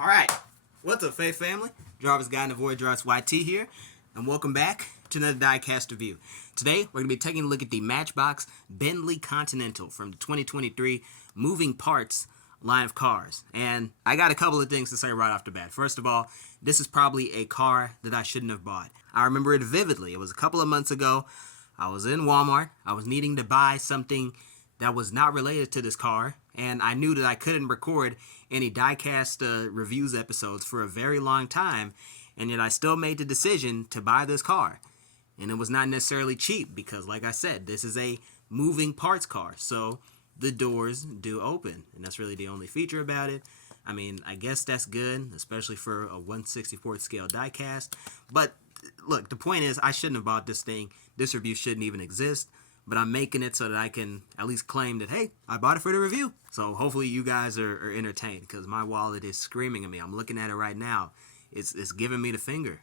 Alright, what's up, Faith family? Jarvis Guy and the Void Jarvis YT here, and welcome back to another Diecast review. Today, we're going to be taking a look at the Matchbox Bentley Continental from the 2023 Moving Parts line of cars. And I got a couple of things to say right off the bat. First of all, this is probably a car that I shouldn't have bought. I remember it vividly. It was a couple of months ago. I was in Walmart. I was needing to buy something that was not related to this car, and I knew that I couldn't record any Diecast reviews episodes for a very long time, and yet I still made the decision to buy this car. And it was not necessarily cheap because, like I said, this is a moving parts car, so the doors do open, and that's really the only feature about it. I mean, I guess that's good, especially for a 1/64th scale diecast, but look, the point is I shouldn't have bought this thing. This review shouldn't even exist, but I'm making it so that I can at least claim that, hey, I bought it for the review. So hopefully you guys are entertained, because my wallet is screaming at me. I'm looking at it right now. It's giving me the finger.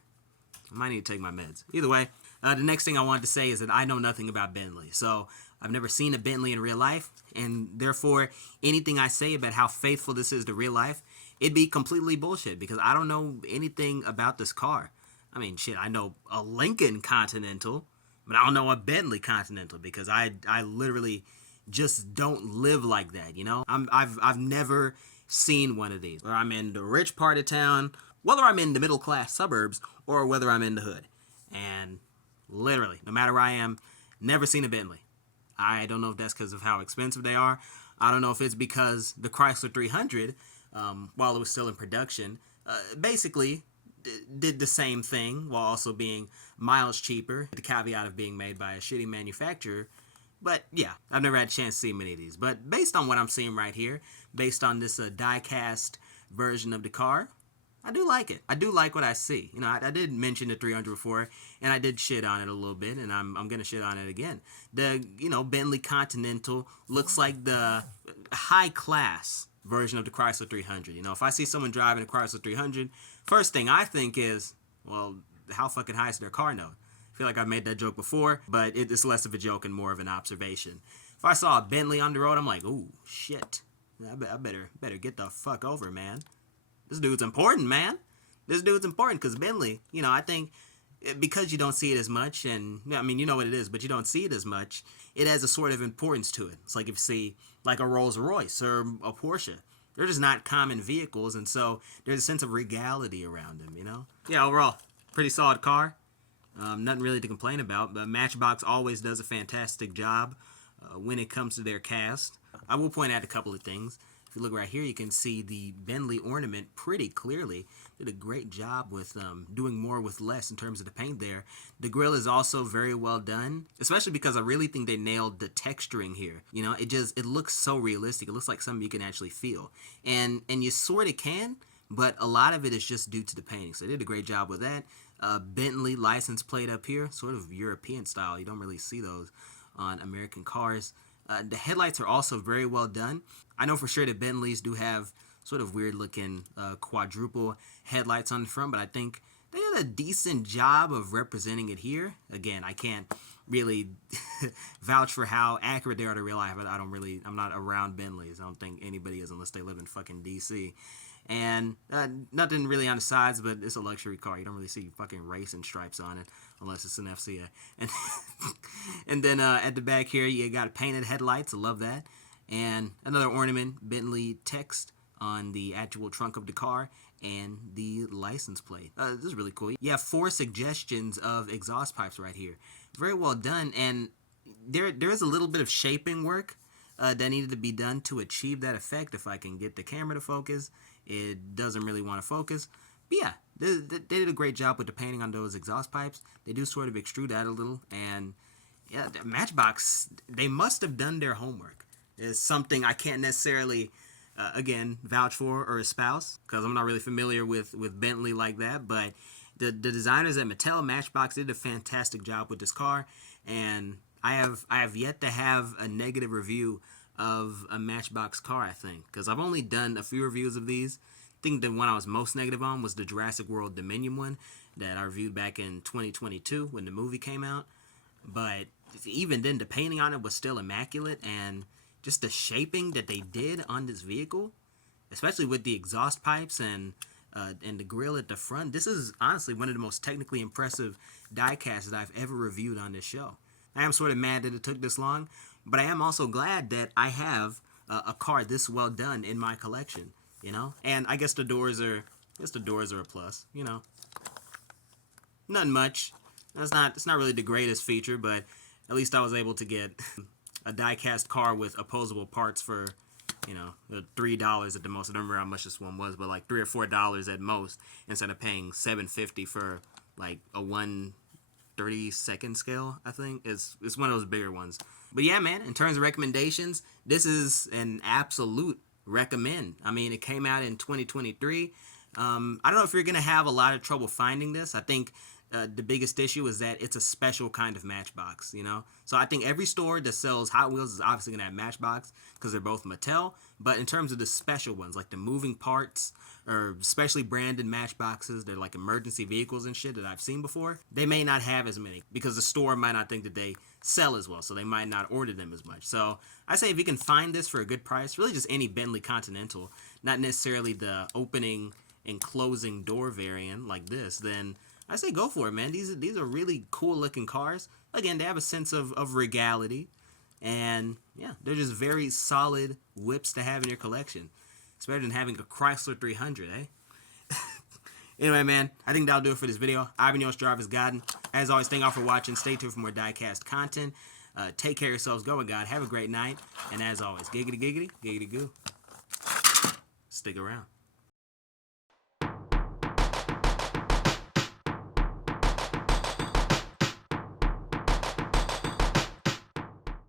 I might need to take my meds. Either way, the next thing I wanted to say is that I know nothing about Bentley. So I've never seen a Bentley in real life, and therefore anything I say about how faithful this is to real life, it'd be completely bullshit, because I don't know anything about this car. I mean, shit, I know a Lincoln Continental, but I don't know a Bentley Continental, because I literally just don't live like that, you know? I've never seen one of these. Whether I'm in the rich part of town, whether I'm in the middle class suburbs, or whether I'm in the hood. And literally, no matter where I am, never seen a Bentley. I don't know if that's because of how expensive they are. I don't know if it's because the Chrysler 300, while it was still in production, basically did the same thing while also being miles cheaper, the caveat of being made by a shitty manufacturer. But yeah, I've never had a chance to see many of these. But based on what I'm seeing right here, based on this die-cast version of the car, I do like it. I do like what I see. You know, I did mention the 300 before, and I did shit on it a little bit, and I'm going to shit on it again. The, Bentley Continental looks like the high-class version of the Chrysler 300. You know, if I see someone driving a Chrysler 300, first thing I think is, well, how fucking high is their car note? I feel like I've made that joke before, but it's less of a joke and more of an observation. If I saw a Bentley on the road, I'm like, ooh, shit. I better get the fuck over, man. This dude's important, man. This dude's important, because Bentley, I think because you don't see it as much, and I mean, you know what it is, but you don't see it as much, it has a sort of importance to it. It's like if you see like a Rolls Royce or a Porsche. They're just not common vehicles, and so there's a sense of regality around them, you know? Yeah, overall, pretty solid car. Nothing really to complain about, but Matchbox always does a fantastic job when it comes to their cast. I will point out a couple of things. If you look right here, you can see the Bentley ornament pretty clearly. Did a great job with doing more with less in terms of the paint there. The grille is also very well done, especially because I really think they nailed the texturing here. You know, it looks so realistic. It looks like something you can actually feel. And you sort of can, but a lot of it is just due to the painting. So they did a great job with that. Bentley license plate up here, sort of European style. You don't really see those on American cars. The headlights are also very well done. I know for sure that Bentleys do have sort of weird looking quadruple headlights on the front, but I think they did a decent job of representing it here. Again, I can't really vouch for how accurate they are to real life, but I'm not around Bentleys. I don't think anybody is unless they live in fucking DC. And nothing really on the sides, but it's a luxury car. You don't really see fucking racing stripes on it unless it's an FCA. And then at the back here, you got painted headlights. I love that. And another ornament, Bentley text on the actual trunk of the car and the license plate. This is really cool. You have 4 suggestions of exhaust pipes right here. Very well done. And there is a little bit of shaping work that needed to be done to achieve that effect. If I can get the camera to focus, it doesn't really want to focus. But yeah, they did a great job with the painting on those exhaust pipes. They do sort of extrude that a little. And yeah, Matchbox, they must have done their homework. It's something I can't necessarily, again, vouch for or espouse, because I'm not really familiar with Bentley like that. But the designers at Mattel Matchbox did a fantastic job with this car. And I have yet to have a negative review of a Matchbox car, I think, because I've only done a few reviews of these. I think the one I was most negative on was the Jurassic World Dominion one that I reviewed back in 2022 when the movie came out. But even then, the painting on it was still immaculate, and just the shaping that they did on this vehicle especially with the exhaust pipes and the grill at the front. This is honestly one of the most technically impressive diecasts that I've ever reviewed on this show. I am sort of mad that it took this long, but I am also glad that I have a car this well done in my collection. You know, and I guess the doors are a plus. You know, nothing much. It's not really the greatest feature, but at least I was able to get a diecast car with opposable parts for, you know, $3 at the most. I don't remember how much this one was, but like $3 or $4 at most, instead of paying $7.50 for like a 1/32 scale. I think it's one of those bigger ones. But yeah, man, in terms of recommendations, this is an absolute recommend. I mean, it came out in 2023. I don't know if you're gonna have a lot of trouble finding this. I think the biggest issue is that it's a special kind of Matchbox, you know? So I think every store that sells Hot Wheels is obviously going to have Matchbox because they're both Mattel. But in terms of the special ones, like the moving parts or specially branded Matchboxes, they're like emergency vehicles and shit that I've seen before, they may not have as many because the store might not think that they sell as well, so they might not order them as much. So I say if you can find this for a good price, really just any Bentley Continental, not necessarily the opening and closing door variant like this, then I say go for it, man. These are really cool looking cars. Again, they have a sense of regality. And yeah, they're just very solid whips to have in your collection. It's better than having a Chrysler 300, eh? Anyway, man, I think that'll do it for this video. I've been your host, Driver's Garden. As always, thank y'all for watching. Stay tuned for more diecast content. Take care of yourselves. Go with God. Have a great night. And as always, giggity, giggity, giggity, goo. Stick around.